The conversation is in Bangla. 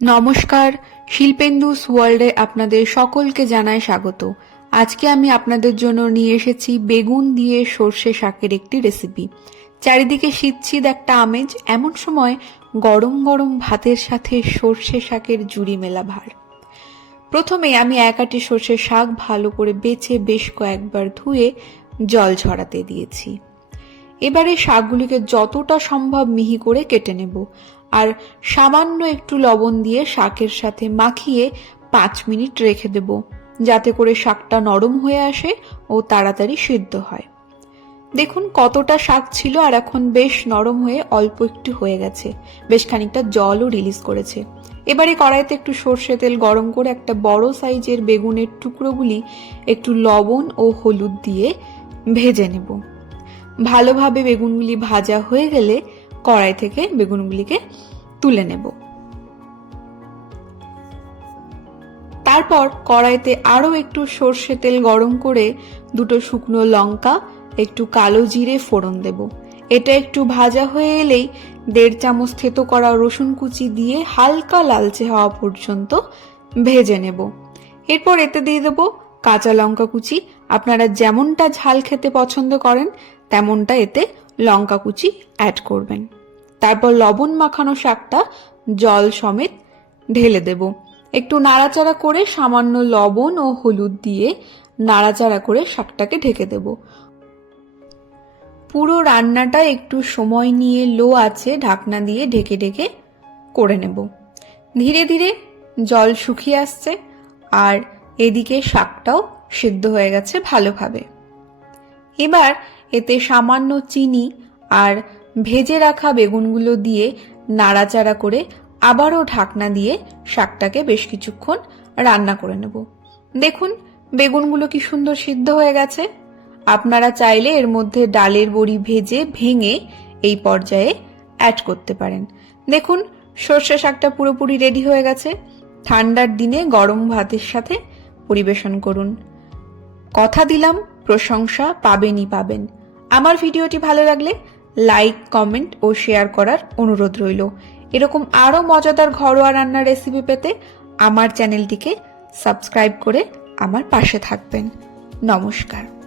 নমস্কার, শিল্পেন্দুস ওয়ার্ল্ডে আপনাদের সকলকে জানায় স্বাগত। আজকে আমি আপনাদের জন্য নিয়ে এসেছি বেগুন দিয়ে সর্ষে শাকের একটি রেসিপি। চারিদিকে শীত শীত একটা আমেজ, এমন সময় গরম গরম ভাতের সাথে সর্ষে শাকের জুড়ি মেলা ভার। প্রথমে আমি এক আটি সর্ষে শাক ভালো করে বেছে বেশ কয়েকবার ধুয়ে জল ঝরাতে দিয়েছি। এবারে শাকগুলিকে যতটা সম্ভব মিহি করে কেটে নেব। আর সামান্য একটু লবণ দিয়ে শাকের সাথে মাখিয়ে পাঁচ মিনিট রেখে দেব, যাতে করে শাকটা নরম হয়ে আসে ও তাড়াতাড়ি সিদ্ধ হয়। দেখুন কতটা শাক ছিল আর এখন বেশ নরম হয়ে অল্প একটু হয়ে গেছে। বেশ খানিকটা জলও রিলিজ করেছে। এবারে কড়াইতে একটু সর্ষে তেল গরম করে একটা বড় সাইজের বেগুনের টুকরোগুলি একটু লবণ ও হলুদ দিয়ে ভেজে নেব। ভালোভাবে বেগুনগুলি ভাজা হয়ে গেলে কড়াই থেকে বেগুনগুলিকে তুলে নেব। তারপর কড়াইতে আরও একটু সর্ষে তেল গরম করে দুটো শুকনো লঙ্কা, একটু কালো জিরে ফোড়ন দেব। এটা একটু ভাজা হয়ে এলেই দেড় চামচ থেতো করা রসুন কুচি দিয়ে হালকা লালচে হওয়া পর্যন্ত ভেজে নেব। এরপর এতে দিয়ে দেবো কাঁচা লঙ্কা কুচি। আপনারা যেমনটা ঝাল খেতে পছন্দ করেন তেমনটা এতে লঙ্কা কুচি অ্যাড করবেন। তারপর লবণ মাখানো শাকটা জল সমেত ঢেলে দেব। একটু নাড়াচাড়া করে সামান্য লবণ ও হলুদ দিয়ে নাড়াচাড়া করে শাকটাকে ঢেকে দেব। পুরো রান্নাটা একটু সময় নিয়ে লো আছে ঢাকনা দিয়ে ঢেকে ঢেকে করে নেব। ধীরে ধীরে জল শুকিয়ে আসছে আর এদিকে শাকটাও সিদ্ধ হয়ে গেছে ভালোভাবে। এবার এতে সামান্য চিনি আর ভেজে রাখা বেগুনগুলো দিয়ে নাড়াচাড়া করে আবারও ঢাকনা দিয়ে শাকটাকে বেশ কিছুক্ষণ রান্না করে নেব। দেখুন, বেগুনগুলো কি সুন্দর সিদ্ধ হয়ে গেছে। আপনারা চাইলে এর মধ্যে ডালের বড়ি ভেজে ভেঙে এই পর্যায়ে অ্যাড করতে পারেন। দেখুন, সর্ষে শাকটা পুরোপুরি রেডি হয়ে গেছে। ঠান্ডার দিনে গরম ভাতের সাথে পরিবেশন করুন। কথা দিলাম, প্রশংসা পাবেনই পাবেন। আমার ভিডিওটি ভালো লাগলে লাইক, কমেন্ট ও শেয়ার করার অনুরোধ রইল। এরকম আরও মজাদার ঘরোয়া রান্নার রেসিপি পেতে আমার চ্যানেলটিকে সাবস্ক্রাইব করে আমার পাশে থাকবেন। নমস্কার।